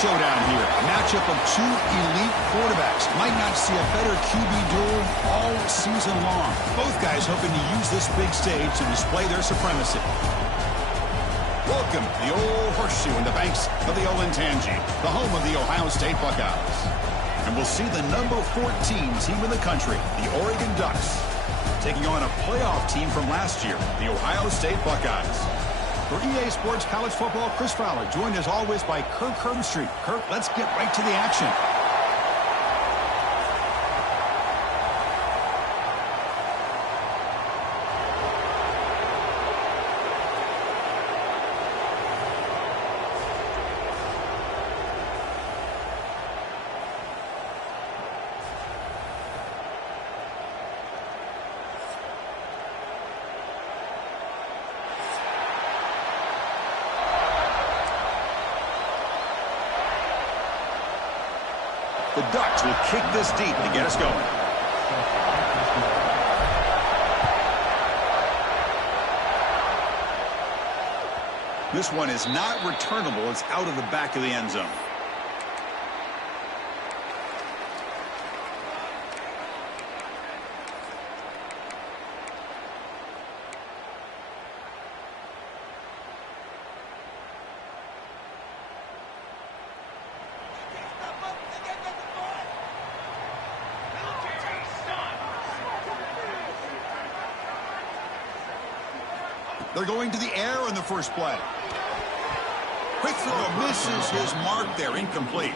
showdown here. A matchup of two elite quarterbacks. Might not see a better QB duel all season long. Both guys hoping to use this big stage to display their supremacy. Welcome to the old horseshoe in the banks of the Olentangy, the home of the Ohio State Buckeyes. And we'll see the number 14 team in the country, the Oregon Ducks, taking on a playoff team from last year, the Ohio State Buckeyes. For EA Sports College Football, Chris Fowler, joined as always by Kirk Herbstreit. Kirk, let's get right to the action. The Ducks will kick this deep to get us going. This one is not returnable. It's out of the back of the end zone. They're going to the air on the first play. Quick throw misses his mark there, incomplete.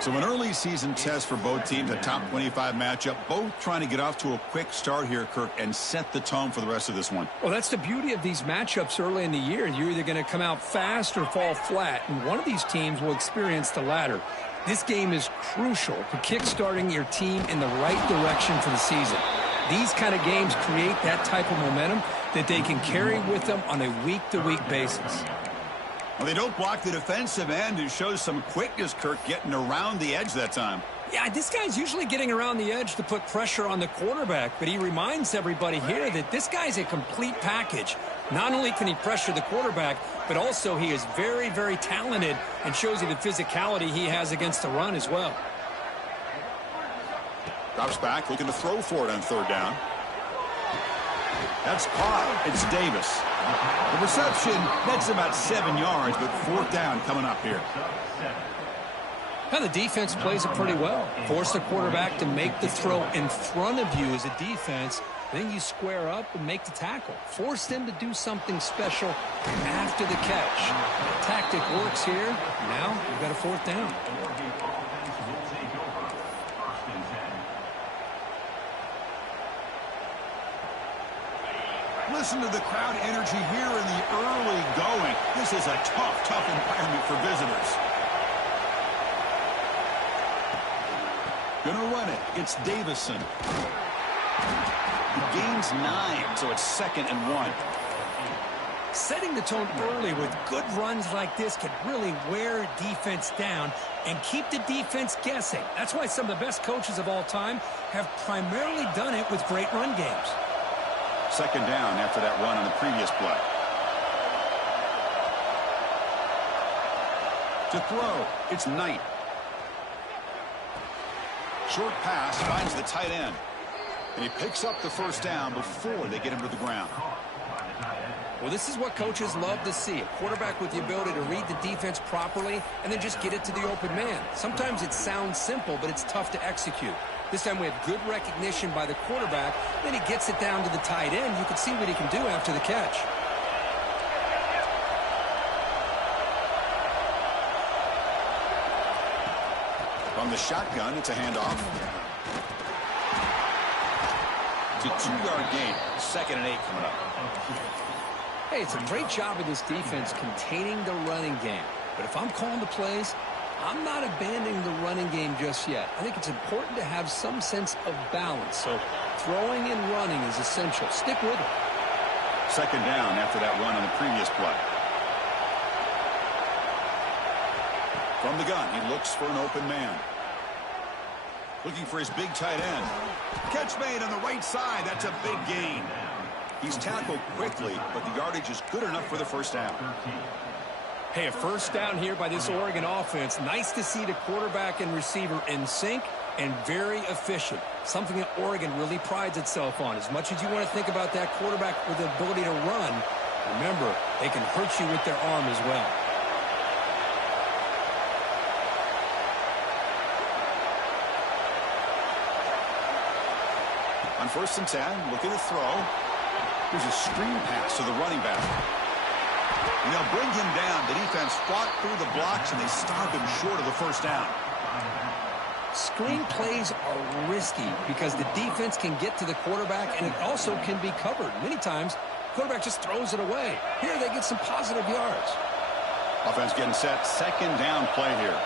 So an early season test for both teams, a top 25 matchup, both trying to get off to a quick start here, Kirk, and set the tone for the rest of this one. Well, that's the beauty of these matchups early in the year. You're either going to come out fast or fall flat, and one of these teams will experience the latter. This game is crucial to kick-starting your team in the right direction for the season. These kind of games create that type of momentum that they can carry with them on a week-to-week basis. Well, they don't block the defensive end, who shows some quickness, Kirk, getting around the edge that time. Yeah, this guy's usually getting around the edge to put pressure on the quarterback, but he reminds everybody here that this guy's a complete package. Not only can he pressure the quarterback, but also he is very, very talented and shows you the physicality he has against the run as well. Drops back, looking to throw for it on third down. That's caught. It's Davis. The reception, that's about 7 yards, but fourth down coming up here. Now the defense plays it pretty well. Force the quarterback to make the throw in front of you as a defense. Then you square up and make the tackle. Force them to do something special after the catch. The tactic works here. Now you've got a fourth down. Listen to the crowd energy here in the early going. This is a tough environment for visitors. Gonna run it. It's Davison. He gains 9, so it's 2nd and 1. Setting the tone early with good runs like this can really wear defense down and keep the defense guessing. That's why some of the best coaches of all time have primarily done it with great run games. 2nd down after that run on the previous play. To throw, it's Knight. Short pass finds the tight end. And he picks up the first down before they get him to the ground. Well, this is what coaches love to see. A quarterback with the ability to read the defense properly and then just get it to the open man. Sometimes it sounds simple, but it's tough to execute. This time we have good recognition by the quarterback. Then he gets it down to the tight end. You can see what he can do after the catch. From the shotgun, it's a handoff. It's a 2-yard gain. 2nd and 8 coming up. Hey, it's a great job of this defense containing the running game. But if I'm calling the plays, I'm not abandoning the running game just yet. I think it's important to have some sense of balance. So throwing and running is essential. Stick with it. 2nd down after that run on the previous play. From the gun, he looks for an open man. Looking for his big tight end. Catch made on the right side. That's a big gain. He's tackled quickly, but the yardage is good enough for the first down. Hey, a first down here by this Oregon offense. Nice to see the quarterback and receiver in sync and very efficient. Something that Oregon really prides itself on. As much as you want to think about that quarterback with the ability to run, remember, they can hurt you with their arm as well. On 1st and 10, looking to throw. Here's a screen pass to the running back. And they'll bring him down. The defense fought through the blocks, and they stopped him short of the first down. Screen plays are risky because the defense can get to the quarterback, and it also can be covered. Many times, the quarterback just throws it away. Here, they get some positive yards. Offense getting set. 2nd down play here.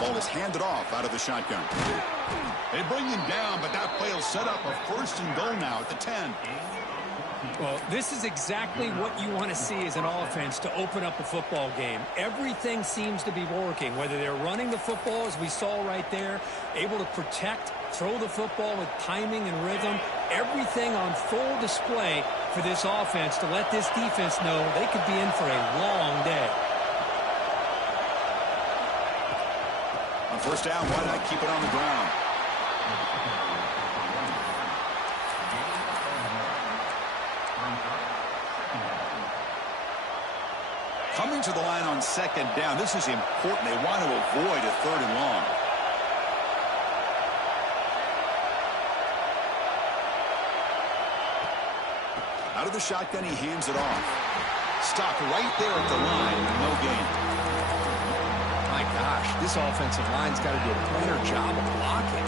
Ball is handed off out of the shotgun. They bring him down, but that play will set up a 1st and goal now at the 10. Well, this is exactly what you want to see as an offense to open up a football game. Everything seems to be working, whether they're running the football, as we saw right there, able to protect, throw the football with timing and rhythm. Everything on full display for this offense to let this defense know they could be in for a long day. On 1st down, why not keep it on the ground? Coming to the line on 2nd down. This is important. They want to avoid a 3rd and long. Out of the shotgun, he hands it off. Stopped right there at the line. No gain. My gosh, this offensive line's got to do a better job of blocking.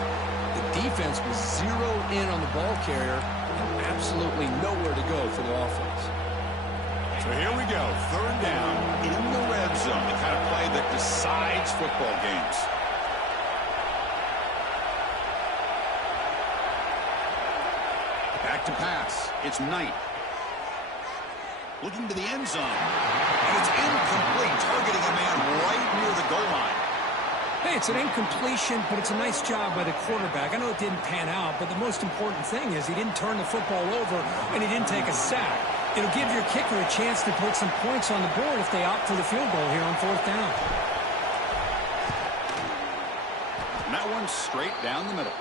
The defense was zeroed in on the ball carrier and absolutely nowhere to go for the offense. So here we go, 3rd down in the red zone, the kind of play that decides football games. Back to pass. It's Knight. Looking to the end zone. And it's incomplete, targeting a man right near the goal line. Hey, it's an incompletion, but it's a nice job by the quarterback. I know it didn't pan out, but the most important thing is he didn't turn the football over and he didn't take a sack. It'll give your kicker a chance to put some points on the board if they opt for the field goal here on 4th down. And that one's straight down the middle.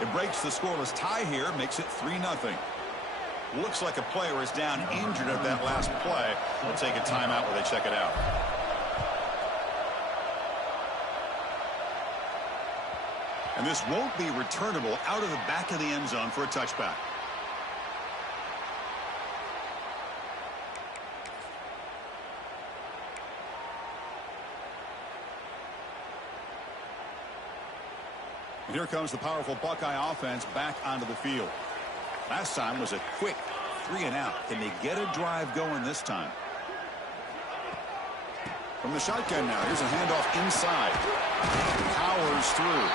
It breaks the scoreless tie here, makes it 3-0. Looks like a player is down injured at that last play. They'll take a timeout where they check it out. And this won't be returnable out of the back of the end zone for a touchback. And here comes the powerful Buckeye offense back onto the field. Last time was a quick 3-and-out. Can they get a drive going this time? From the shotgun now, here's a handoff inside. Powers through.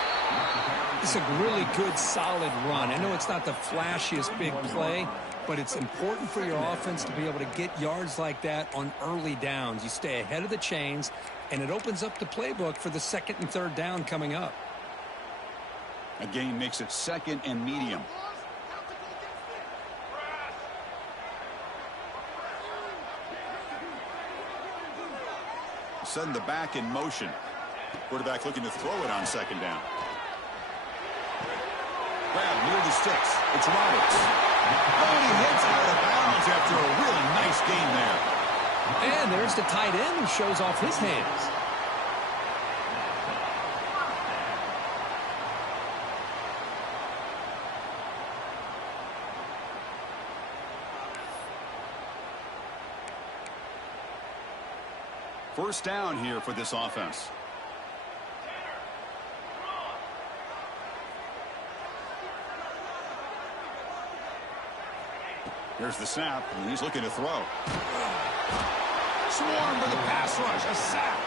It's a really good, solid run. I know it's not the flashiest big play, but it's important for your offense to be able to get yards like that on early downs. You stay ahead of the chains, and it opens up the playbook for the 2nd and 3rd down coming up. A gain makes it 2nd and medium. Send the back in motion. Quarterback looking to throw it on 2nd down. Grab near the sticks. It's Roberts. Oh, and he hits out of bounds after a really nice gain there. And there's the tight end who shows off his hands. First down here for this offense. Here's the snap, and he's looking to throw. Swarm with the pass rush, a sack.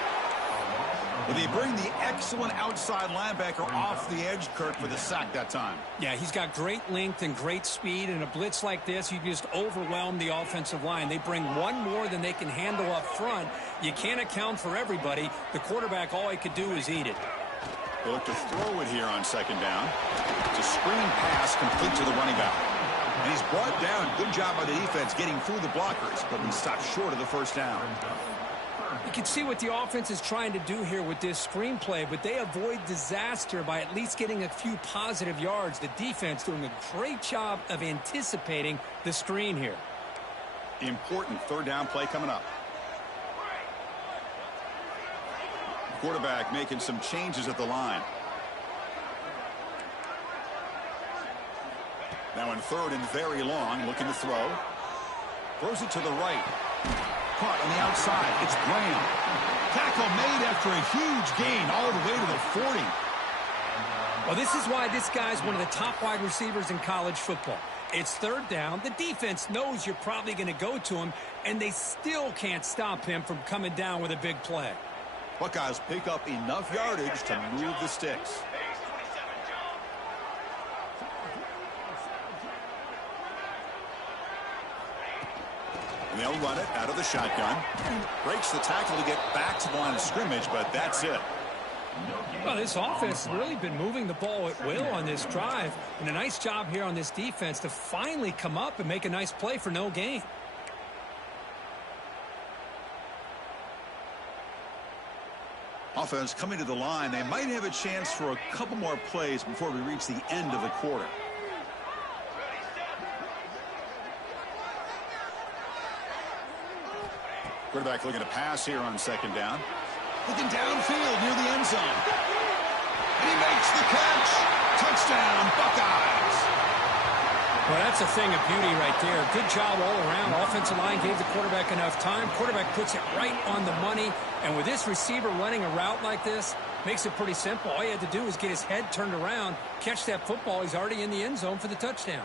Well, they bring the excellent outside linebacker off the edge, Kirk, for the sack that time. Yeah, he's got great length and great speed. In a blitz like this, you just overwhelm the offensive line. They bring one more than they can handle up front. You can't account for everybody. The quarterback, all he could do is eat it. They look to throw it here on second down. It's a screen pass complete to the running back. And he's brought down. Good job by the defense getting through the blockers, but he stopped short of the first down. You can see what the offense is trying to do here with this screenplay, but they avoid disaster by at least getting a few positive yards. The defense doing a great job of anticipating the screen here. Important third down play coming up. Quarterback making some changes at the line. Now in third and very long, looking to throw. Throws it to the right. Caught on the outside. It's Graham. Tackle made after a huge gain all the way to the 40. Well, this is why this guy's one of the top wide receivers in college football. It's third down. The defense knows you're probably going to go to him, and they still can't stop him from coming down with a big play. Buckeyes pick up enough yardage to move the sticks. And they'll run it out of the shotgun. Breaks the tackle to get back to the line of scrimmage, but that's it. Well, this offense has really been moving the ball at will on this drive. And a nice job here on this defense to finally come up and make a nice play for no gain. Offense coming to the line. They might have a chance for a couple more plays before we reach the end of the quarter. Quarterback looking to pass here on second down. Looking downfield near the end zone. And he makes the catch. Touchdown, Buckeyes. Well, that's a thing of beauty right there. Good job all around. Offensive line gave the quarterback enough time. Quarterback puts it right on the money. And with this receiver running a route like this, makes it pretty simple. All you had to do was get his head turned around, catch that football. He's already in the end zone for the touchdown.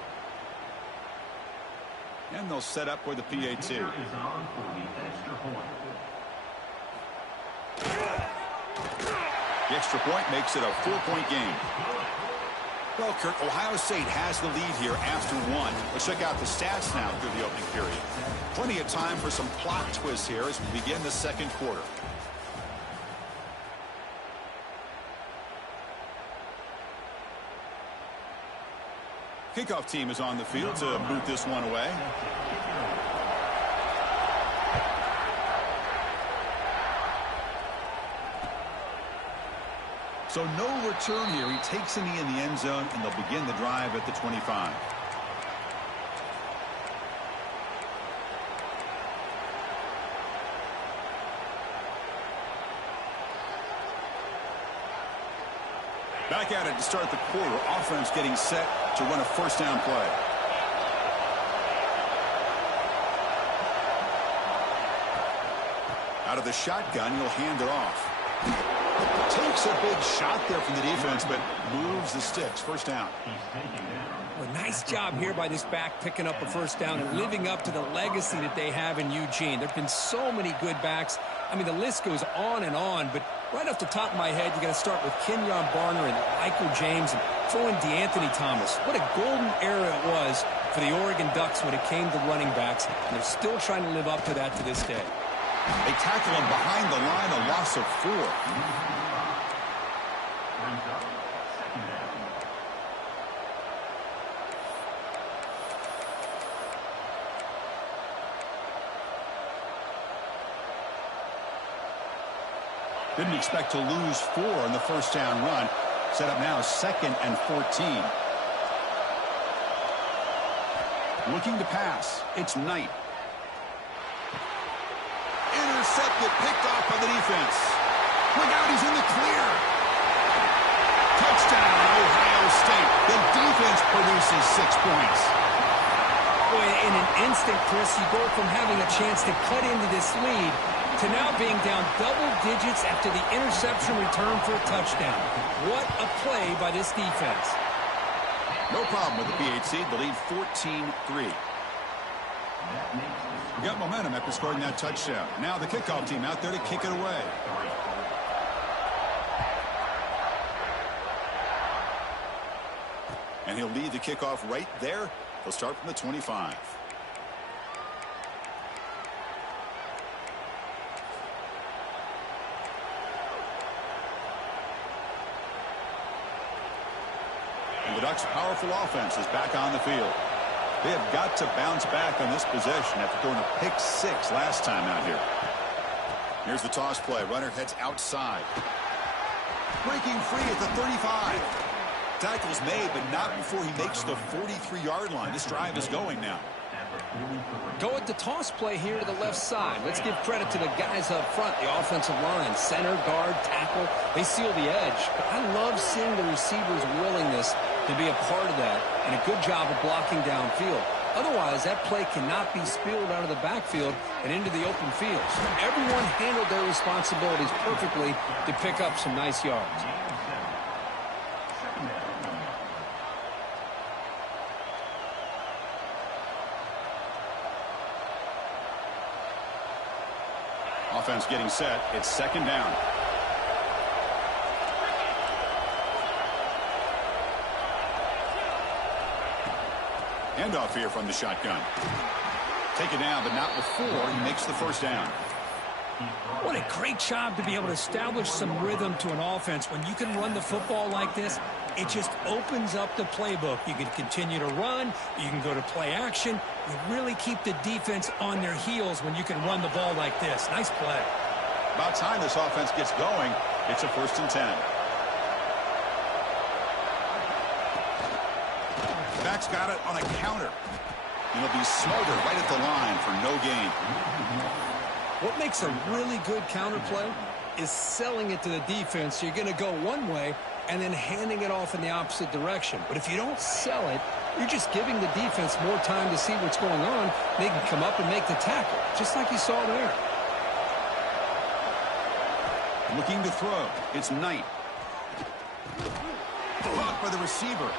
And they'll set up with the PAT. The extra point makes it a 4-point game. Well, Kurt, Ohio State has the lead here after one. Let's check out the stats now through the opening period. Plenty of time for some plot twists here as we begin the second quarter. Kickoff team is on the field to boot this one away. So no return here. He takes a knee in the end zone, and they'll begin the drive at the 25. Back at it to start the quarter. Offense getting set to run a first down play. Out of the shotgun, he'll hand it off. Takes a big shot there from the defense, but moves the sticks. First down. Well, nice job here by this back picking up a first down and living up to the legacy that they have in Eugene. There have been so many good backs. I mean, the list goes on and on, but right off the top of my head, you got to start with Kenyon Barner and Michael James and throw in DeAnthony Thomas. What a golden era it was for the Oregon Ducks when it came to running backs, and they're still trying to live up to that to this day. They tackle him behind the line, a loss of 4. Didn't expect to lose 4 on the first down run. Set up now 2nd and 14. Looking to pass. It's Knight. Intercepted, picked off by the defense. Look out, he's in the clear. Touchdown, Ohio State. The defense produces 6 points. Boy, in an instant, Chris, you go from having a chance to cut into this lead to now being down double digits after the interception return for a touchdown. What a play by this defense. No problem with the PHC. The lead 14-3. Got momentum after scoring that touchdown. Now the kickoff team out there to kick it away. And he'll lead the kickoff right there. He'll start from the 25. And the Ducks' powerful offense is back on the field. They have got to bounce back on this possession after throwing a pick 6 last time out here. Here's the toss play. Runner heads outside. Breaking free at the 35. Tackle's made, but not before he makes the 43-yard line. This drive is going now. Go with the toss play here to the left side. Let's give credit to the guys up front, the offensive line, center, guard, tackle. They seal the edge. But I love seeing the receiver's willingness to be a part of that and a good job of blocking downfield. Otherwise, that play cannot be spilled out of the backfield and into the open field. So everyone handled their responsibilities perfectly to pick up some nice yards. Offense getting set. It's second down. Handoff here from the shotgun. Take it down, but not before he makes the first down. What a great job to be able to establish some rhythm to an offense. When you can run the football like this, it just opens up the playbook. You can continue to run. You can go to play action. You really keep the defense on their heels when you can run the ball like this. Nice play. About time this offense gets going. It's a 1st and 10. Back's got it on a counter. He'll be smothered right at the line for no gain. What makes a really good counter play is selling it to the defense. You're going to go one way and then handing it off in the opposite direction. But if you don't sell it, you're just giving the defense more time to see what's going on. They can come up and make the tackle, just like you saw there. Looking to throw. It's Knight. Blocked by the receiver.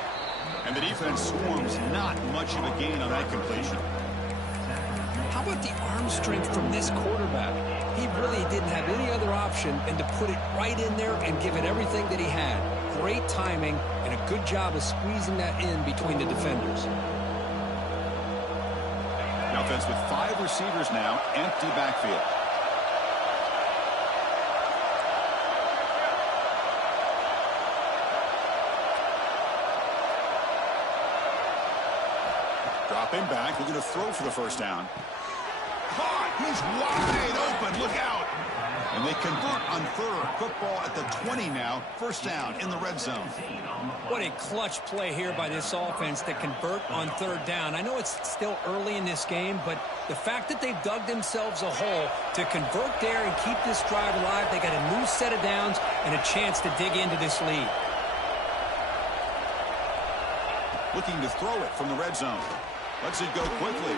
And the defense swarms. Not much of a gain on that completion. How about the arm strength from this quarterback? He really didn't have any other option than to put it right in there and give it everything that he had. Great timing and a good job of squeezing that in between the defenders. The offense with 5 receivers now, empty backfield. Dropping back, looking to throw for the first down. Caught! He's wide open. Look out! And they convert on 3rd. Football at the 20 now. First down in the red zone. What a clutch play here by this offense to convert on 3rd down. I know it's still early in this game, but the fact that they've dug themselves a hole to convert there and keep this drive alive, they got a new set of downs and a chance to dig into this lead. Looking to throw it from the red zone. Lets it go quickly.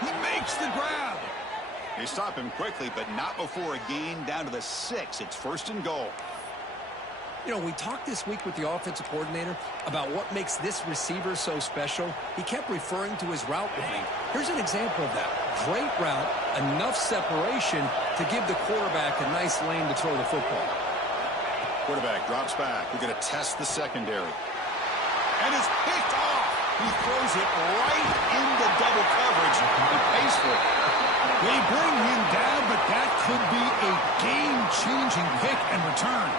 He makes the grab. They stop him quickly, but not before a gain down to the 6. It's 1st and goal. You know, we talked this week with the offensive coordinator about what makes this receiver so special. He kept referring to his route running. Here's an example of that. Great route, enough separation to give the quarterback a nice lane to throw the football. Quarterback drops back. We're going to test the secondary. And it's picked off. He throws it right into double coverage and pays for it. They bring him down, but that could be a game-changing pick and return.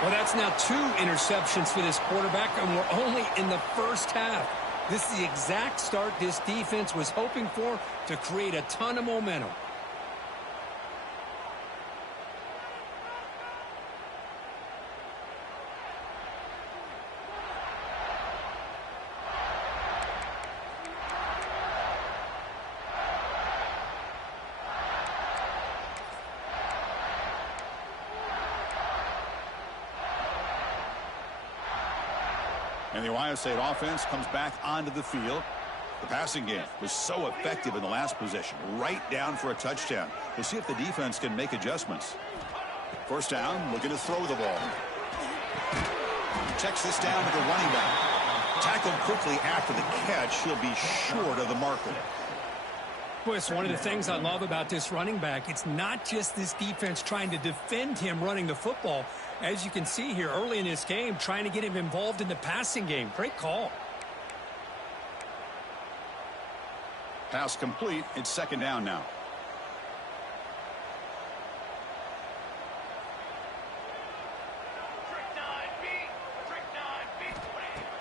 Well, that's now 2 interceptions for this quarterback, and we're only in the first half. This is the exact start this defense was hoping for to create a ton of momentum. And the Ohio State offense comes back onto the field. The passing game was so effective in the last possession, right down for a touchdown. We'll see if the defense can make adjustments. First down, looking to throw the ball. Checks this down to the running back. Tackled quickly after the catch. He'll be short of the marker. Boy, it's one of the things I love about this running back. It's not just this defense trying to defend him running the football. As you can see here early in this game, trying to get him involved in the passing game. Great call. Pass complete. It's second down now.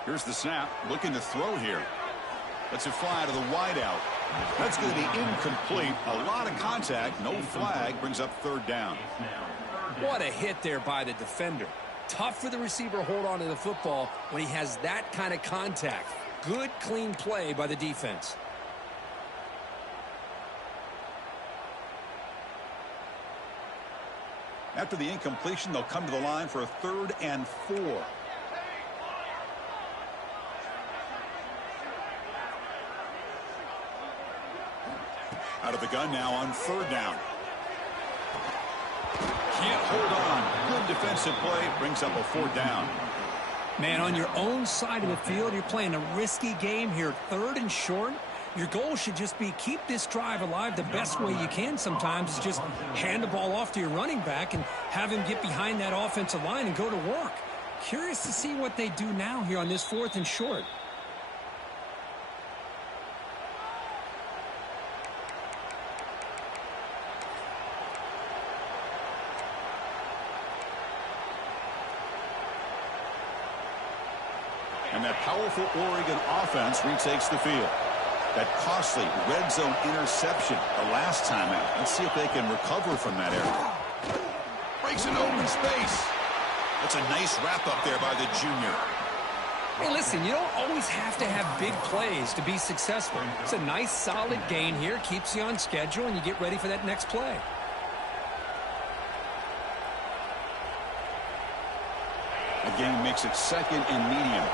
Here's the snap, looking to throw here. Lets it fly to the wideout. That's going to be incomplete. A lot of contact, no flag, brings up third down. What a hit there by the defender. Tough for the receiver to hold on to the football when he has that kind of contact. Good, clean play by the defense. After the incompletion, they'll come to the line for a 3rd and 4. Out of the gun now on 3rd down. Can't hold on. Good defensive play. Brings up a 4th down. Man, on your own side of the field, you're playing a risky game here. 3rd and short. Your goal should just be keep this drive alive the best way you can sometimes is just hand the ball off to your running back and have him get behind that offensive line and go to work. Curious to see what they do now here on this 4th and short. And that powerful Oregon offense retakes the field. That costly red zone interception the last time out. Let's see if they can recover from that error. Breaks an open space. That's a nice wrap up there by the junior. Hey, listen, you don't always have to have big plays to be successful. It's a nice, solid gain here. Keeps you on schedule, and you get ready for that next play. The game makes it 2nd and medium.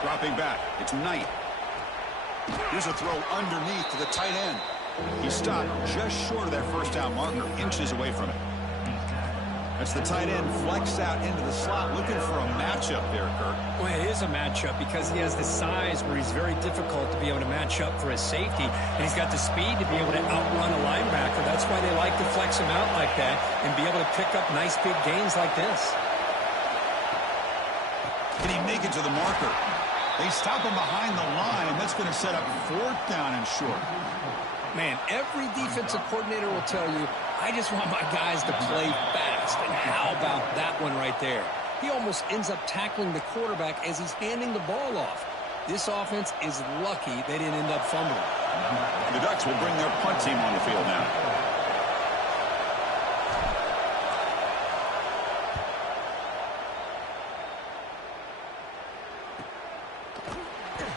Dropping back. It's Knight. Here's a throw underneath to the tight end. He stopped just short of that 1st down marker, inches away from it. That's the tight end flexed out into the slot, looking for a matchup there, Kirk. Well, it is a matchup because he has the size where he's very difficult to be able to match up for his safety, and he's got the speed to be able to outrun a linebacker. That's why they like to flex him out like that and be able to pick up nice big gains like this. Can he make it to the marker? They stop him behind the line. That's going to set up 4th down and short. Man, every defensive coordinator will tell you, I just want my guys to play fast. And how about that one right there? He almost ends up tackling the quarterback as he's handing the ball off. This offense is lucky they didn't end up fumbling. The Ducks will bring their punt team on the field now.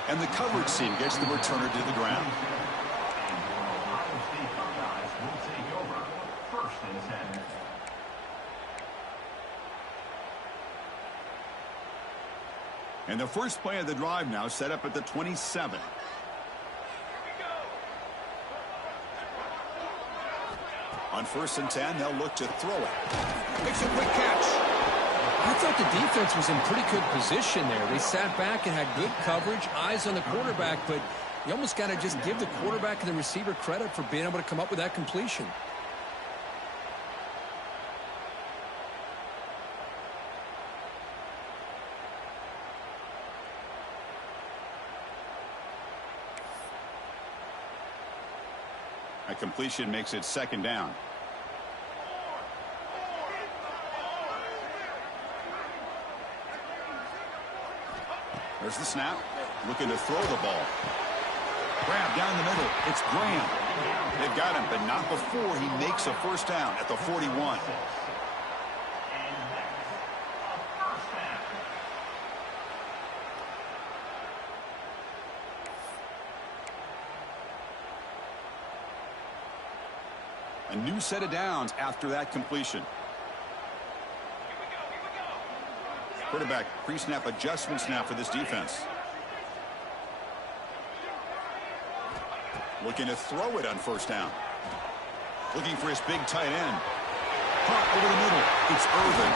And the coverage team gets the returner to the ground. And the first play of the drive now set up at the 27. On 1st and 10, they'll look to throw it. Makes a quick catch. I thought the defense was in pretty good position there. They sat back and had good coverage, eyes on the quarterback, but you almost got to just give the quarterback and the receiver credit for being able to come up with that completion. A completion makes it 2nd down. There's the snap. Looking to throw the ball. Grab down the middle. It's Graham. They've got him, but not before he makes a 1st down at the 41. A new set of downs after that completion. Quarterback pre-snap adjustments now for this defense. Looking to throw it on 1st down. Looking for his big tight end. Caught over the middle. It's Irvin.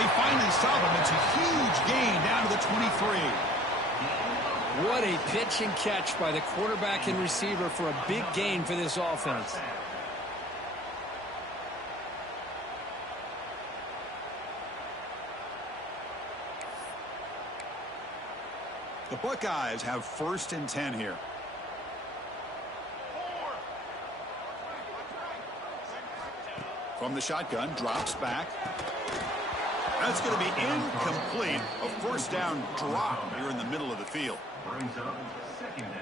They finally stop him. It's a huge gain down to the 23. What a pitch and catch by the quarterback and receiver for a big gain for this offense. The Buckeyes have 1st and 10 here. From the shotgun, drops back. That's going to be incomplete. A first down drop here in the middle of the field. Brings up second down.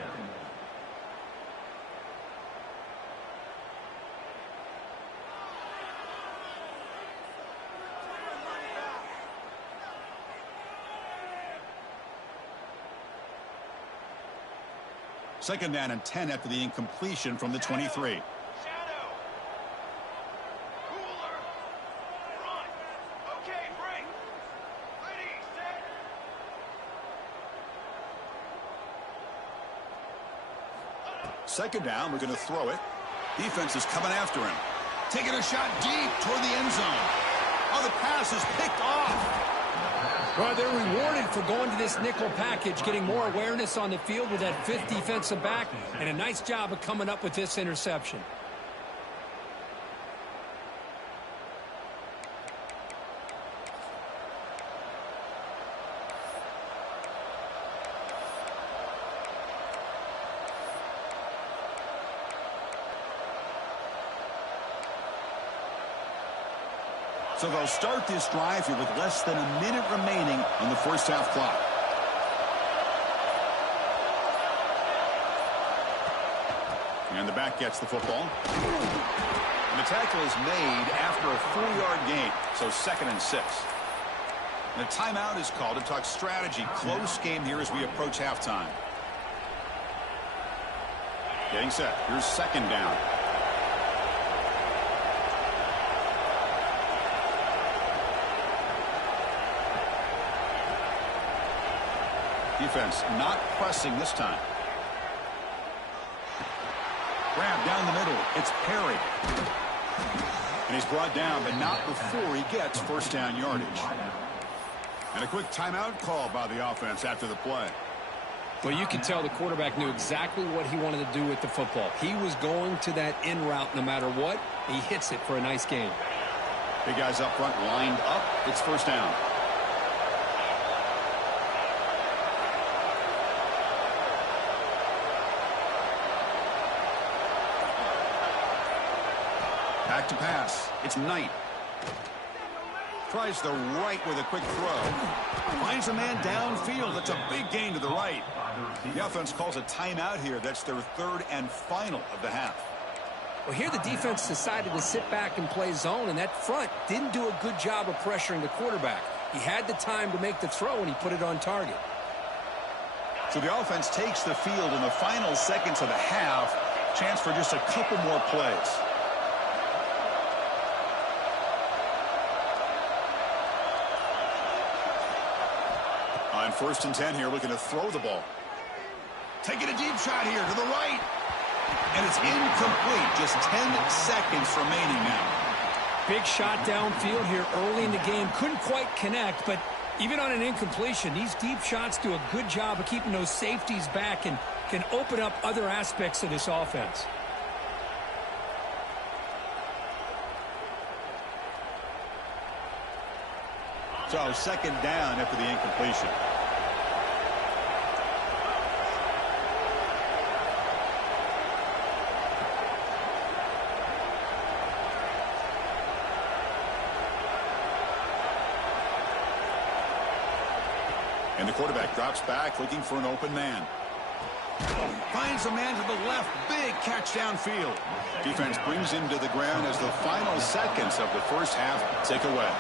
Second down and 10 after the incompletion from the 23. Second down, we're going to throw it. Defense is coming after him. Taking a shot deep toward the end zone. Oh, the pass is picked off. Well, they're rewarded for going to this nickel package, getting more awareness on the field with that fifth defensive back, and a nice job of coming up with this interception. So they'll start this drive here with less than a minute remaining on the first half clock. And the back gets the football. And the tackle is made after a 4-yard gain, so 2nd and 6. And a timeout is called to talk strategy. Close game here as we approach halftime. Getting set. Here's second down. Defense not pressing this time. Grab down the middle. It's Perry. And he's brought down, but not before he gets first down yardage. And a quick timeout call by the offense after the play. Well, you can tell the quarterback knew exactly what he wanted to do with the football. He was going to that in route no matter what. He hits it for a nice gain. Big guys up front lined up. It's first down. Back to pass. It's Knight. Tries the right with a quick throw. Finds a man downfield. That's a big gain to the right. The offense calls a timeout here. That's their 3rd and final of the half. Well, here the defense decided to sit back and play zone, and that front didn't do a good job of pressuring the quarterback. He had the time to make the throw, and he put it on target. So the offense takes the field in the final seconds of the half. Chance for just a couple more plays. On 1st and 10 here, looking to throw the ball. Taking a deep shot here to the right. And it's incomplete. Just 10 seconds remaining now. Big shot downfield here early in the game. Couldn't quite connect, but even on an incompletion, these deep shots do a good job of keeping those safeties back and can open up other aspects of this offense. So second down after the incompletion. And the quarterback drops back looking for an open man. Finds a man to the left. Big catch downfield. Defense brings him to the ground as the final seconds of the first half tick away.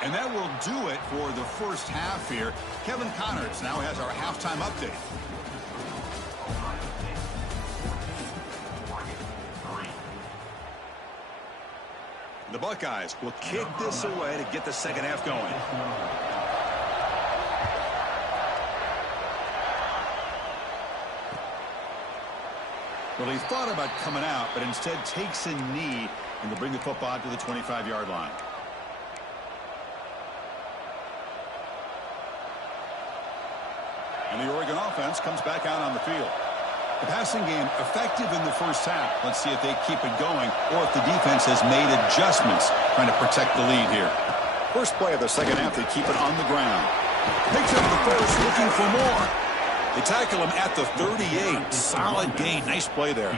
And that will do it for the first half here. Kevin Connors now has our halftime update. The Buckeyes will kick this away to get the second half going. Well, he thought about coming out, but instead takes a knee and will bring the football to the 25-yard line. And the Oregon offense comes back out on the field. The passing game effective in the first half. Let's see if they keep it going or if the defense has made adjustments trying to protect the lead here. First play of the second half, they keep it on the ground. Picks up the first, looking for more. They tackle him at the 38. Solid gain. Nice play there.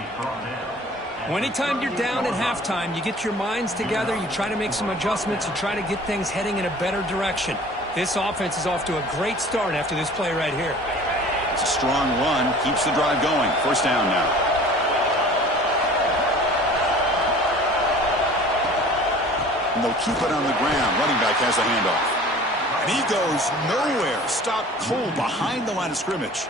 Well, anytime you're down at halftime, you get your minds together, you try to make some adjustments, you try to get things heading in a better direction. This offense is off to a great start after this play right here. It's a strong run. Keeps the drive going. First down now. And they'll keep it on the ground. Running back has the handoff. And he goes nowhere. Stop cold behind the line of scrimmage.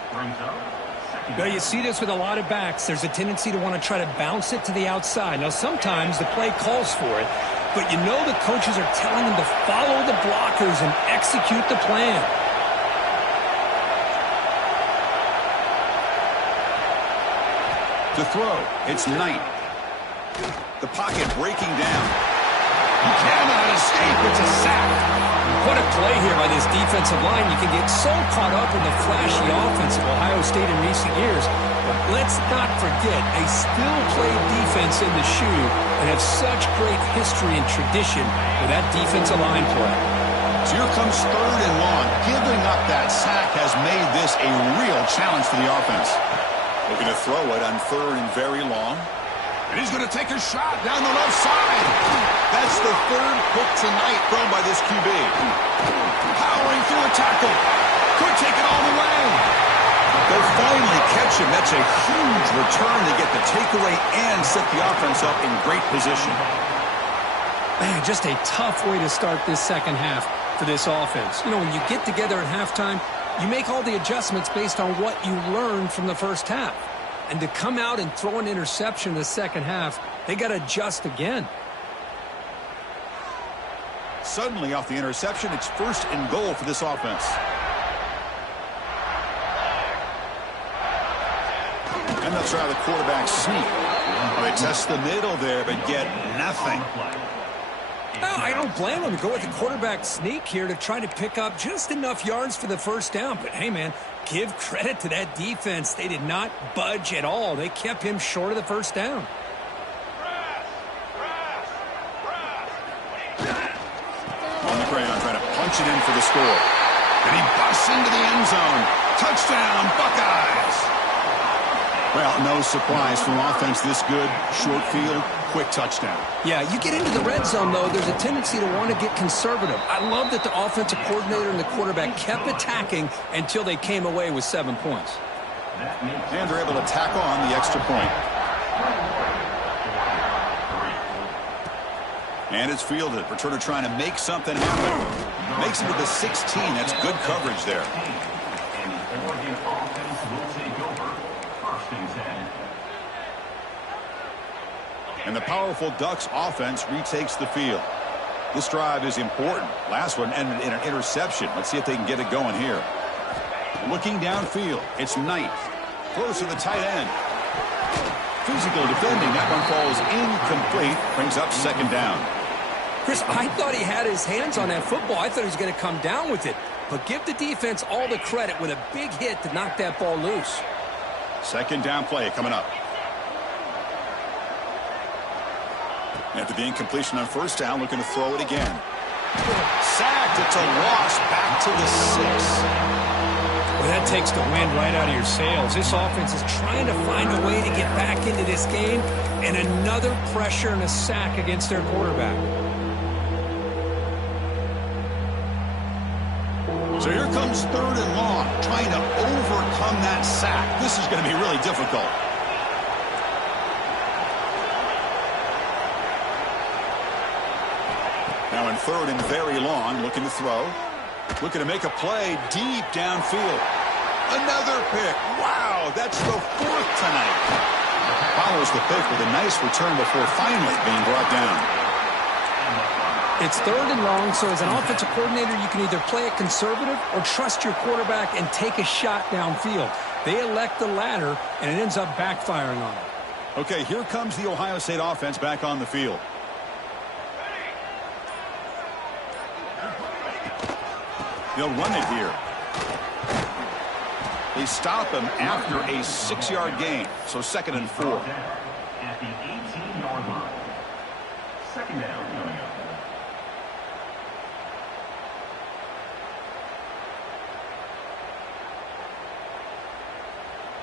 Now, you see this with a lot of backs. There's a tendency to want to try to bounce it to the outside. Now, sometimes the play calls for it, but you know the coaches are telling them to follow the blockers and execute the plan. To throw, it's Knight. The pocket breaking down. You cannot escape. It's a sack. What a play here by this defensive line. You can get so caught up in the flashy offense of Ohio State in recent years. But let's not forget, they still play defense in the shoe and have such great history and tradition with that defensive line play. So here comes third and long. Giving up that sack has made this a real challenge for the offense. Looking to throw it on third and very long. And he's going to take a shot down the left side. That's the third pick tonight thrown by this QB. Powering through a tackle. Could take it all the way. They'll finally catch him. That's a huge return to get the takeaway and set the offense up in great position. Man, just a tough way to start this second half for this offense. You know, when you get together at halftime, you make all the adjustments based on what you learned from the first half. And to come out and throw an interception in the second half, they got to adjust again. Suddenly, off the interception, it's first and goal for this offense. And they'll try the quarterback sneak. Well, they test the middle there, but get nothing. No, I don't blame them to go with the quarterback sneak here to try to pick up just enough yards for the first down. But, hey, man, give credit to that defense. They did not budge at all. They kept him short of the first down. On the ground, trying to punch it in for the score. And he busts into the end zone. Touchdown, Buckeyes. Well, no surprise from offense this good. Short field, quick touchdown. Yeah, you get into the red zone, though, there's a tendency to want to get conservative. I love that the offensive coordinator and the quarterback kept attacking until they came away with 7 points. And they're able to tack on the extra point. And it's fielded. Returner trying to make something happen. Makes it to the 16. That's good coverage there. And the powerful Ducks offense retakes the field. This drive is important. Last one ended in an interception. Let's see if they can get it going here. Looking downfield, it's Knight. Close to the tight end. Physical defending. That one falls incomplete. Brings up second down. Chris, I thought he had his hands on that football. I thought he was going to come down with it. But give the defense all the credit with a big hit to knock that ball loose. Second down play coming up. After the incompletion on first down, looking to throw it again. Sacked. It's a loss. Back to the 6. Well, that takes the wind right out of your sails. This offense is trying to find a way to get back into this game, and another pressure and a sack against their quarterback. So here comes third and long, trying to overcome that sack. This is going to be really difficult. Now in third and very long, looking to throw. Looking to make a play deep downfield. Another pick. Wow, that's the 4th tonight. Follows the pick with a nice return before finally being brought down. It's third and long, so as an offensive coordinator, you can either play it conservative or trust your quarterback and take a shot downfield. They elect the latter, and it ends up backfiring on them. Okay, here comes the Ohio State offense back on the field. They'll run it here. They stop him after a 6-yard gain, so second and 4. At the 18-yard line. Second down coming up.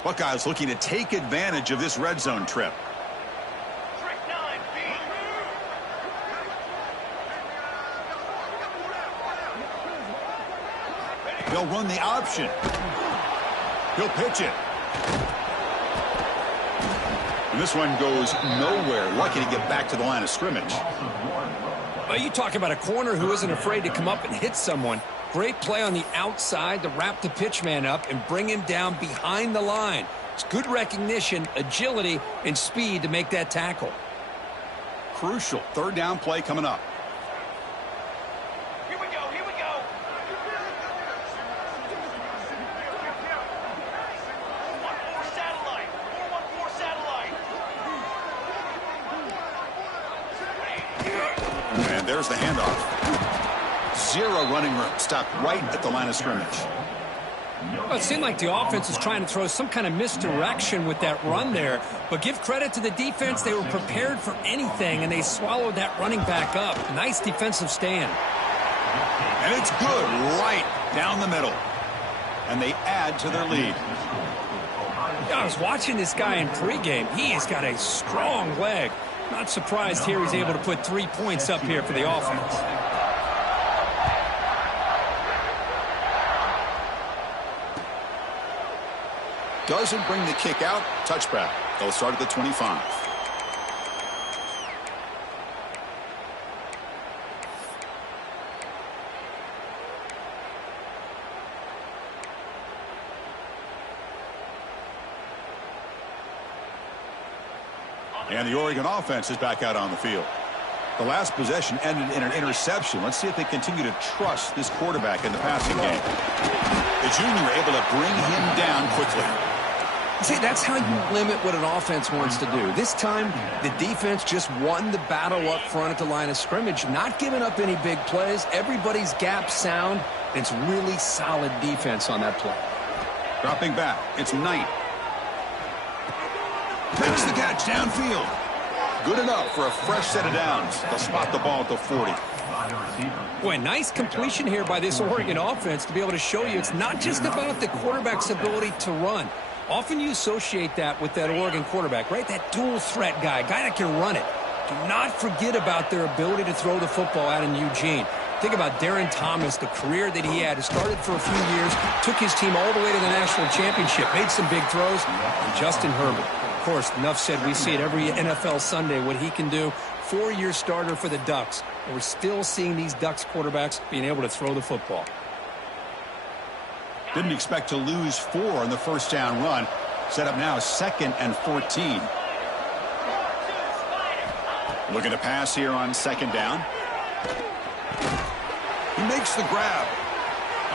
Buckeyes looking to take advantage of this red zone trip. They'll run the option. He'll pitch it. And this one goes nowhere. Lucky to get back to the line of scrimmage. Well, you talk about a corner who isn't afraid to come up and hit someone. Great play on the outside to wrap the pitch man up and bring him down behind the line. It's good recognition, agility, and speed to make that tackle. Crucial third down play coming up. Here we go, here we go. 414 satellite. 414 satellite. And there's the handoff. Zero running room. Stopped right at the line of scrimmage. Well, it seemed like the offense was trying to throw some kind of misdirection with that run there. But give credit to the defense. They were prepared for anything, and they swallowed that running back up. Nice defensive stand. And it's good right down the middle. And they add to their lead. I was watching this guy in pregame. He has got a strong leg. Not surprised here he's able to put 3 points up here for the offense. Doesn't bring the kick out. Touchback. They'll start at the 25. And the Oregon offense is back out on the field. The last possession ended in an interception. Let's see if they continue to trust this quarterback in the passing game. The junior able to bring him down quickly. See, that's how you limit what an offense wants to do. This time, the defense just won the battle up front at the line of scrimmage, not giving up any big plays. Everybody's gap sound. It's really solid defense on that play. Dropping back. It's Knight. Makes the catch downfield. Good enough for a fresh set of downs. They'll spot the ball at the 40. Boy, nice completion here by this Oregon offense to be able to show you it's not just about the quarterback's ability to run. Often you associate that with that Oregon quarterback, right? That dual threat guy that can run it. Do not forget about their ability to throw the football out in Eugene. Think about Darren Thomas, the career that he had. He started for a few years, took his team all the way to the national championship, made some big throws, and Justin Herbert. Of course, enough said, we see it every NFL Sunday, what he can do. 4-year starter for the Ducks. And we're still seeing these Ducks quarterbacks being able to throw the football. Didn't expect to lose 4 on the first down run. Set up now 2nd and 14. Looking to pass here on 2nd down. He makes the grab.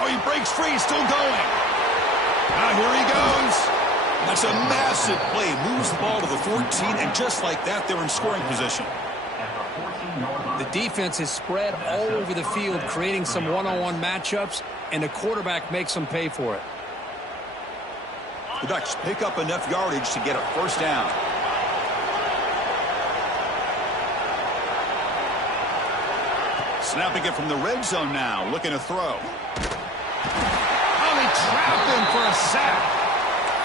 Oh, he breaks free, still going. Now here he goes. That's a massive play. Moves the ball to the 14, and just like that, they're in scoring position. The defense is spread all over the field, creating some one-on-one matchups, and the quarterback makes them pay for it. The Ducks pick up enough yardage to get a first down. Snapping it from the red zone now, looking to throw. Oh, they trap him for a sack.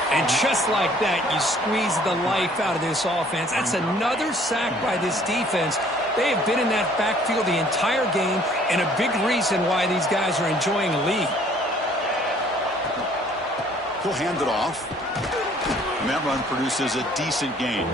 And just like that, you squeeze the life out of this offense. That's another sack by this defense. They have been in that backfield the entire game, and a big reason why these guys are enjoying a lead. He'll hand it off. And that run produces a decent gain.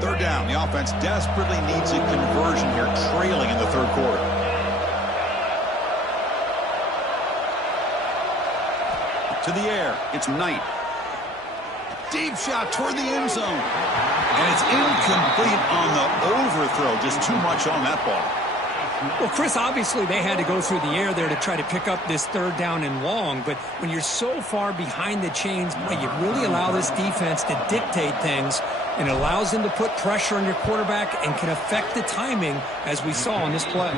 Third down. The offense desperately needs a conversion here, trailing in the third quarter. To the air. It's Knight. Deep shot toward the end zone. And it's incomplete on the overthrow. Just too much on that ball. Well, Chris, obviously they had to go through the air there to try to pick up this third down and long. But when you're so far behind the chains, boy, you really allow this defense to dictate things. And it allows them to put pressure on your quarterback and can affect the timing, as we saw on this play.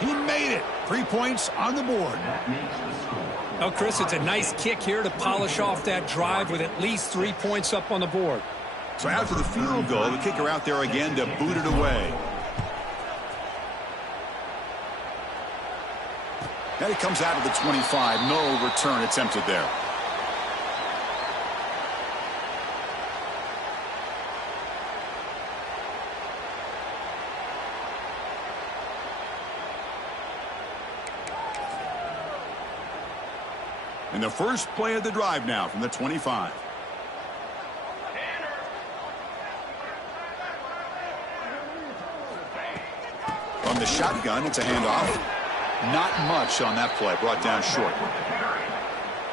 He made it. 3 points on the board. Well, Chris, it's a nice kick here to polish off that drive with at least 3 points up on the board. So after the field goal, the kicker out there again to boot it away. And it comes out of the 25. No return attempted there. And the first play of the drive now from the 25. From the shotgun, it's a handoff. Not much on that play, brought down short.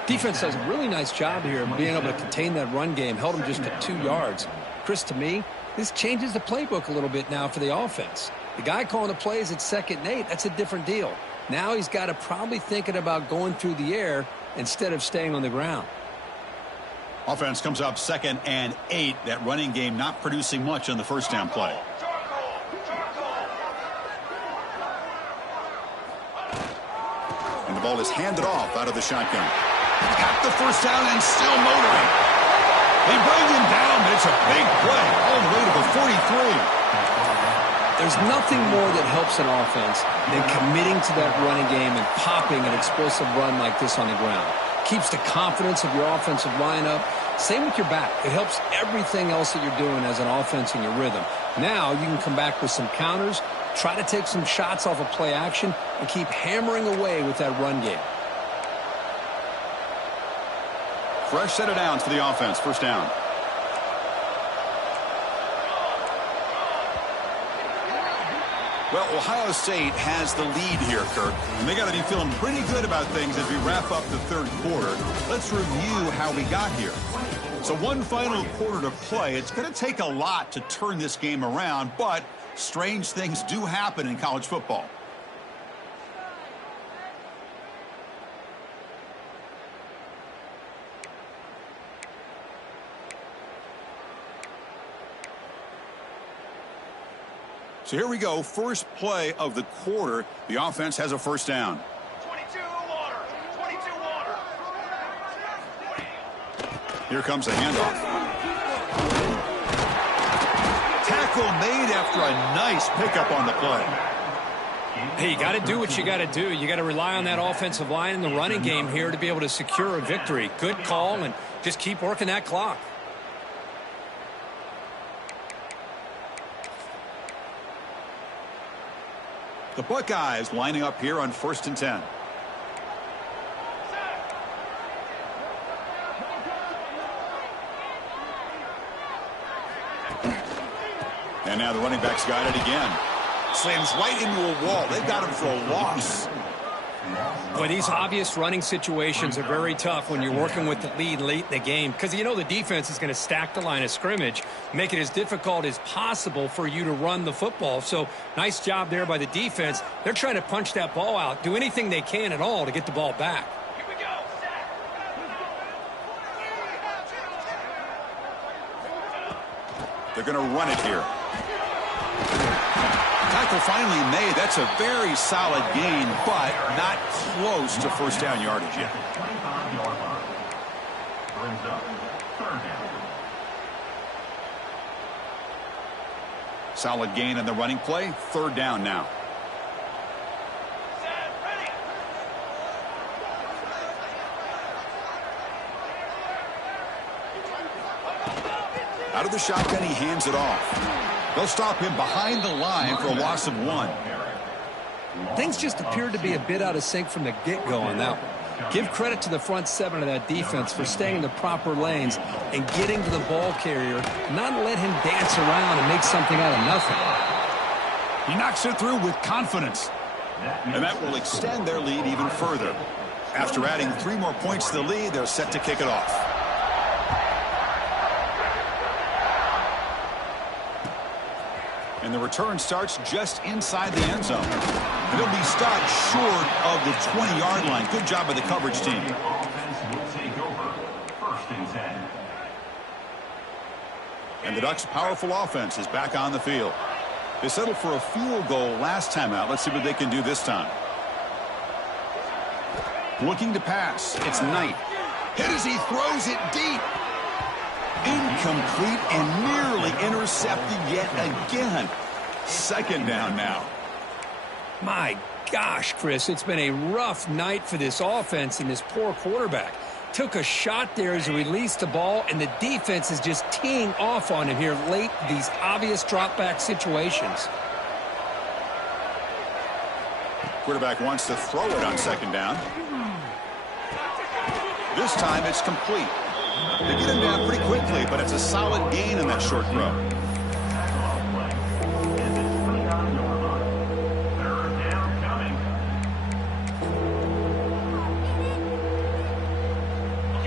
Defense does a really nice job here of being able to contain that run game. Held them just to 2 yards. Chris, to me, this changes the playbook a little bit now for the offense. The guy calling the plays at 2nd and 8, that's a different deal. Now he's got to probably thinking about going through the air instead of staying on the ground. Offense comes up 2nd and 8. That running game not producing much on the first down play. And the ball is handed off out of the shotgun. Got the first down and still motoring. They bring him down, but it's a big play all the way to the 43. There's nothing more that helps an offense than committing to that running game and popping an explosive run like this on the ground. Keeps the confidence of your offensive lineup. Same with your back. It helps everything else that you're doing as an offense in your rhythm. Now you can come back with some counters, try to take some shots off of play action, and keep hammering away with that run game. Fresh set of downs for the offense. First down. Well, Ohio State has the lead here, Kirk. And they got to be feeling pretty good about things as we wrap up the third quarter. Let's review how we got here. So one final quarter to play. It's going to take a lot to turn this game around, but strange things do happen in college football. So here we go. First play of the quarter. The offense has a first down. 22 water. 22 water. Here comes a handoff. Tackle made after a nice pickup on the play. Hey, you got to do what you got to do. You got to rely on that offensive line in the running game here to be able to secure a victory. Good call, and just keep working that clock. The Buckeyes lining up here on 1st and 10. And now the running back's got it again. Slams right into a wall. They've got him for a loss. But these obvious running situations are very tough when you're working with the lead late in the game, because you know the defense is going to stack the line of scrimmage, make it as difficult as possible for you to run the football. So nice job there by the defense. They're trying to punch that ball out, do anything they can at all to get the ball back. Here we go. They're going to run it here. Tackle finally made. That's a very solid gain, but not close to first down yardage yet. 25-yard line. Brings up 3rd down. Solid gain on the running play. 3rd down now. Out of the shotgun, he hands it off. They'll stop him behind the line for a loss of 1. Things just appeared to be a bit out of sync from the get-go on that one. Give credit to the front 7 of that defense for staying in the proper lanes and getting to the ball carrier, not let him dance around and make something out of nothing. He knocks it through with confidence. And that will extend their lead even further. After adding 3 more points to the lead, they're set to kick it off. And the return starts just inside the end zone. And it'll be stopped short of the 20-yard line. Good job by the coverage team. Offense will take over 1st and 10. And the Ducks' powerful offense is back on the field. They settled for a field goal last time out. Let's see what they can do this time. Looking to pass. It's Knight. Hit as he throws it deep. Incomplete and nearly intercepted yet again. Second down now. My gosh, Chris, it's been a rough night for this offense and this poor quarterback. Took a shot there as he released the ball, and the defense is just teeing off on him here late in these obvious drop-back situations. Quarterback wants to throw it on second down. This time it's complete. They get him down pretty quickly, but it's a solid gain in that short throw.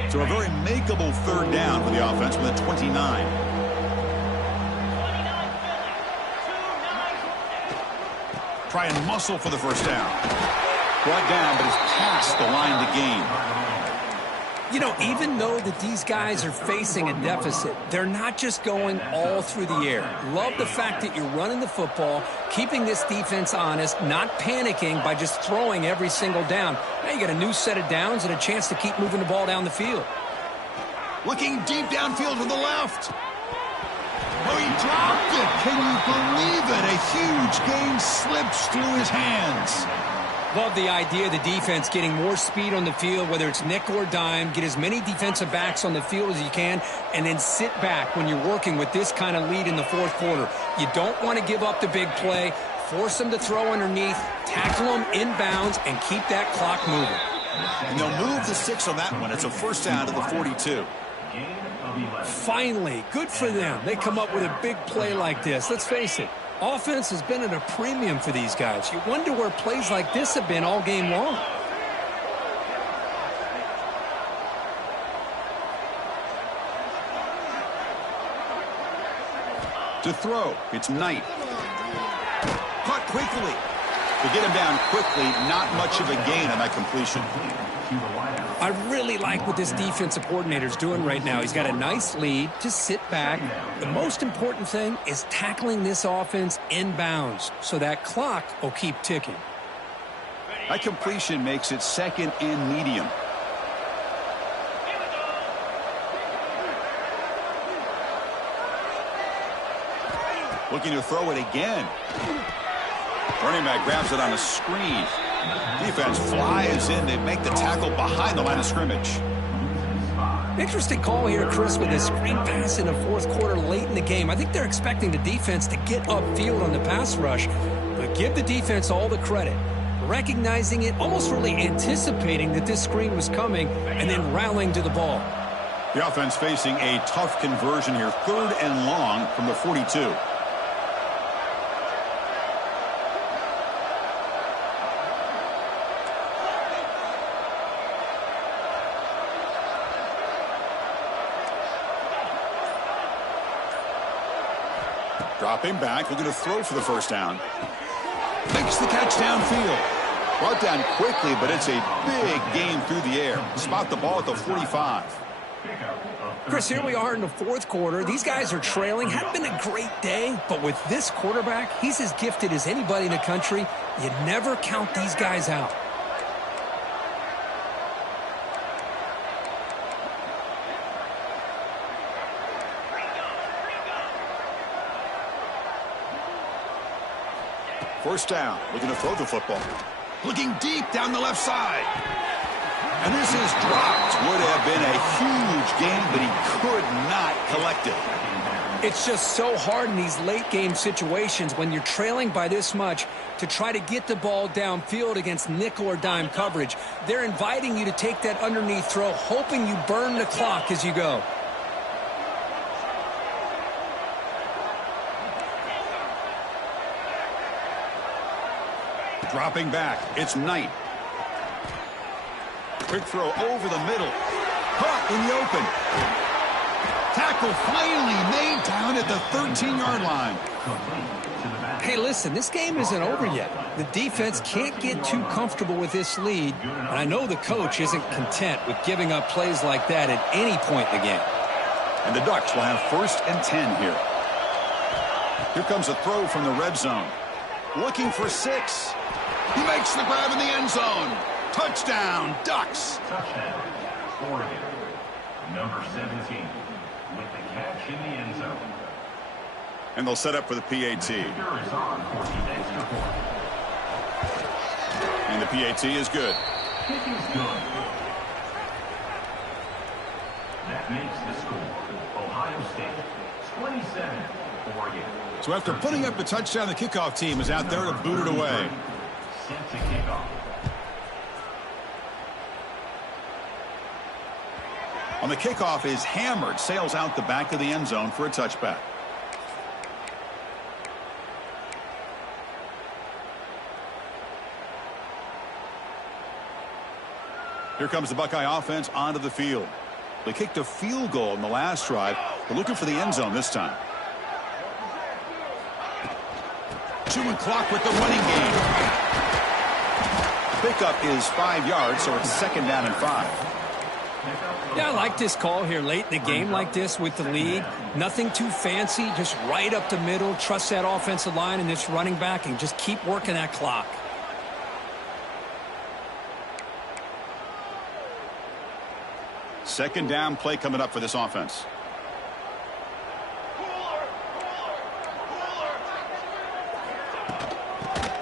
So a very makeable third down for the offense with a 29. Try and muscle for the first down. Brought down, but it's past the line to gain. You know, even though that these guys are facing a deficit, they're not just going all through the air. Love the fact that you're running the football, keeping this defense honest, not panicking by just throwing every single down. Now you got a new set of downs and a chance to keep moving the ball down the field. Looking deep downfield to the left. Oh, he dropped it. Can you believe it? A huge gain slips through his hands. Love the idea of the defense getting more speed on the field, whether it's nickel or dime. Get as many defensive backs on the field as you can, and then sit back when you're working with this kind of lead in the fourth quarter. You don't want to give up the big play. Force them to throw underneath, tackle them inbounds, and keep that clock moving. And they'll move the 6 on that one. It's a first down to the 42. Finally, good for them. They come up with a big play like this. Let's face it. Offense has been at a premium for these guys. You wonder where plays like this have been all game long. To throw, it's Knight. Caught quickly. To get him down quickly, not much of a gain on that completion. I really like what this defensive coordinator's doing right now. He's got a nice lead. Just sit back. The most important thing is tackling this offense inbounds so that clock will keep ticking. That completion makes it second and medium. Looking to throw it again. Running back grabs it on a screen. Defense flies in. They make the tackle behind the line of scrimmage. Interesting call here, Chris, with a screen pass in the fourth quarter late in the game. I think they're expecting the defense to get upfield on the pass rush, but give the defense all the credit. Recognizing it, almost really anticipating that this screen was coming, and then rallying to the ball. The offense facing a tough conversion here. Third and long from the 42. Dropping back, looking to throw for the first down. Makes the catch downfield. Brought down quickly, but it's a big gain through the air. Spot the ball at the 45. Chris, here we are in the fourth quarter. These guys are trailing. Hadn't been a great day, but with this quarterback, he's as gifted as anybody in the country. You never count these guys out. First down, looking to throw the football. Looking deep down the left side. And this is dropped. Would have been a huge gain, but he could not collect it. It's just so hard in these late game situations when you're trailing by this much to try to get the ball downfield against nickel or dime coverage. They're inviting you to take that underneath throw, hoping you burn the clock as you go. Dropping back, it's Knight. Quick throw over the middle. Caught in the open. Tackle finally made down at the 13-yard line. Hey, listen, this game isn't over yet. The defense can't get too comfortable with this lead, and I know the coach isn't content with giving up plays like that at any point in the game. And the Ducks will have first and 10 here. Here comes a throw from the red zone. Looking for 6. He makes the grab in the end zone. Touchdown, Ducks. Touchdown, Oregon. Number 17 with the catch in the end zone. And they'll set up for the PAT. And the PAT is good. Kick is good. That makes the score. Ohio State 27, Oregon. So after putting up the touchdown, the kickoff team is out there to boot it away. Set to kick off. On the kickoff is hammered, sails out the back of the end zone for a touchback. Here comes the Buckeye offense onto the field. They kicked a field goal in the last drive. They're looking for the end zone this time. Chewing clock with the running game. Pickup is 5 yards, so it's 2nd down and 5. Yeah, I like this call here late in the game like this with the lead. Nothing too fancy, just right up the middle. Trust that offensive line and this running back and just keep working that clock. Second down play coming up for this offense.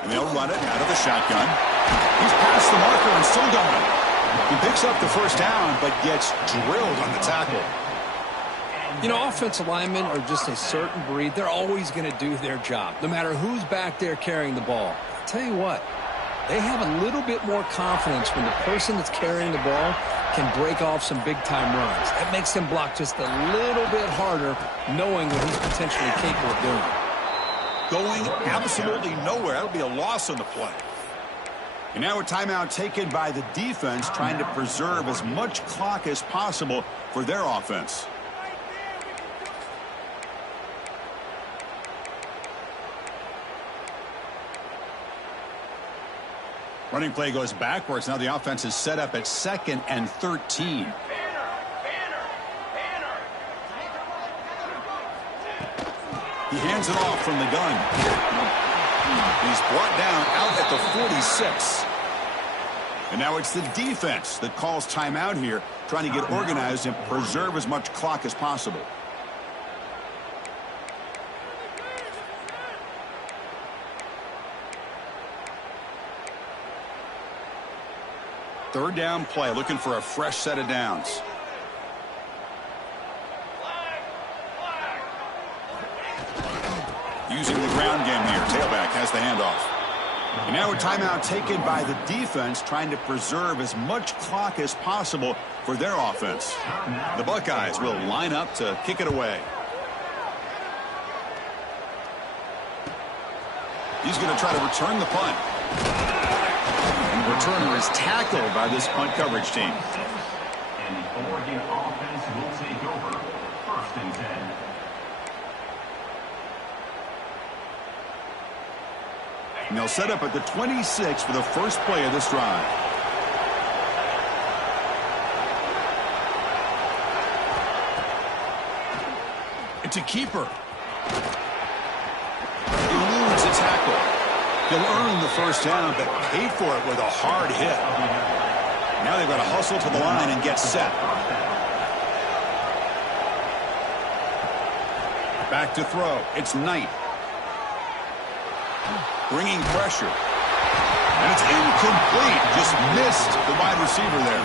And they'll run it out of the shotgun. He's past the marker and still going. He picks up the first down, but gets drilled on the tackle. You know, offensive linemen are just a certain breed. They're always going to do their job, no matter who's back there carrying the ball. I'll tell you what, they have a little bit more confidence when the person that's carrying the ball can break off some big-time runs. That makes them block just a little bit harder, knowing what he's potentially capable of doing. Going absolutely nowhere. That'll be a loss on the play. And now a timeout taken by the defense, trying to preserve as much clock as possible for their offense. Running play goes backwards. Now the offense is set up at 2nd and 13. He hands it off from the gun. He's brought down out at the 46. And now it's the defense that calls timeout here, trying to get organized and preserve as much clock as possible. Third down play, looking for a fresh set of downs. Using the ground game here. Tailback has the handoff. And now a timeout taken by the defense, trying to preserve as much clock as possible for their offense. The Buckeyes will line up to kick it away. He's going to try to return the punt. And the returner is tackled by this punt coverage team. And the Oregon offense will take over 1st and 10. And they'll set up at the 26 for the first play of this drive. It's a keeper. Eludes a tackle. He'll earn the first down, but paid for it with a hard hit. Now they've got to hustle to the line and get set. Back to throw. It's Knight. Bringing pressure. And it's incomplete. Just missed the wide receiver there.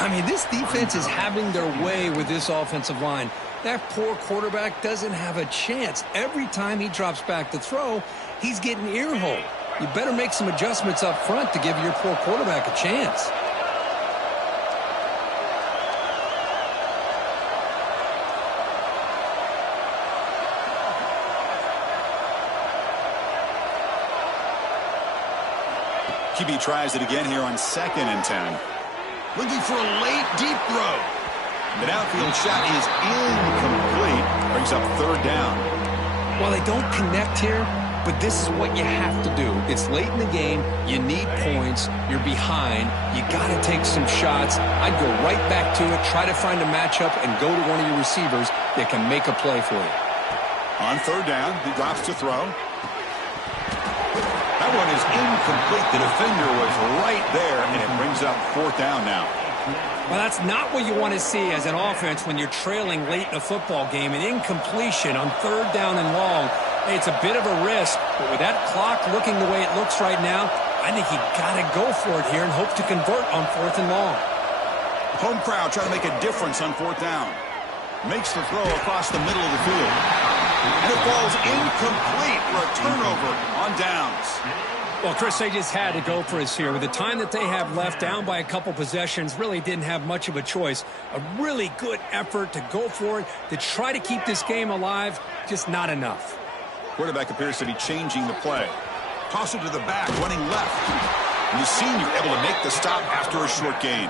I mean, this defense is having their way with this offensive line. That poor quarterback doesn't have a chance. Every time he drops back to throw, he's getting ear-holed. You better make some adjustments up front to give your poor quarterback a chance. QB tries it again here on 2nd and 10. Looking for a late, deep throw. The downfield shot is incomplete. Brings up 3rd down. Well, they don't connect here, but this is what you have to do. It's late in the game. You need points. You're behind. You got to take some shots. I'd go right back to it, try to find a matchup, and go to one of your receivers that can make a play for you. On 3rd down, he drops to throw. That one is incomplete. The defender was right there, and it brings up 4th down now. Well, that's not what you want to see as an offense when you're trailing late in a football game. An incompletion on 3rd down and long. Hey, it's a bit of a risk, but with that clock looking the way it looks right now, I think you got to go for it here and hope to convert on 4th and long. Home crowd trying to make a difference on 4th down. Makes the throw across the middle of the field. And it falls incomplete for a turnover on downs. Well, Chris, they just had to go for us here. With the time that they have left, down by a couple possessions, really didn't have much of a choice. A really good effort to go for it, to try to keep this game alive, just not enough. Quarterback appears to be changing the play. Toss it to the back, running left. And the senior able to make the stop after a short gain.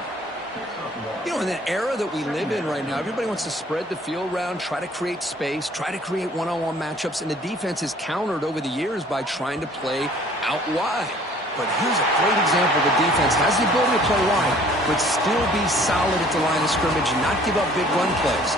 You know, in the era that we live in right now, everybody wants to spread the field around, try to create space, try to create one-on-one matchups, and the defense is countered over the years by trying to play out wide. But here's a great example. The defense has the ability to play wide, but still be solid at the line of scrimmage and not give up big run plays.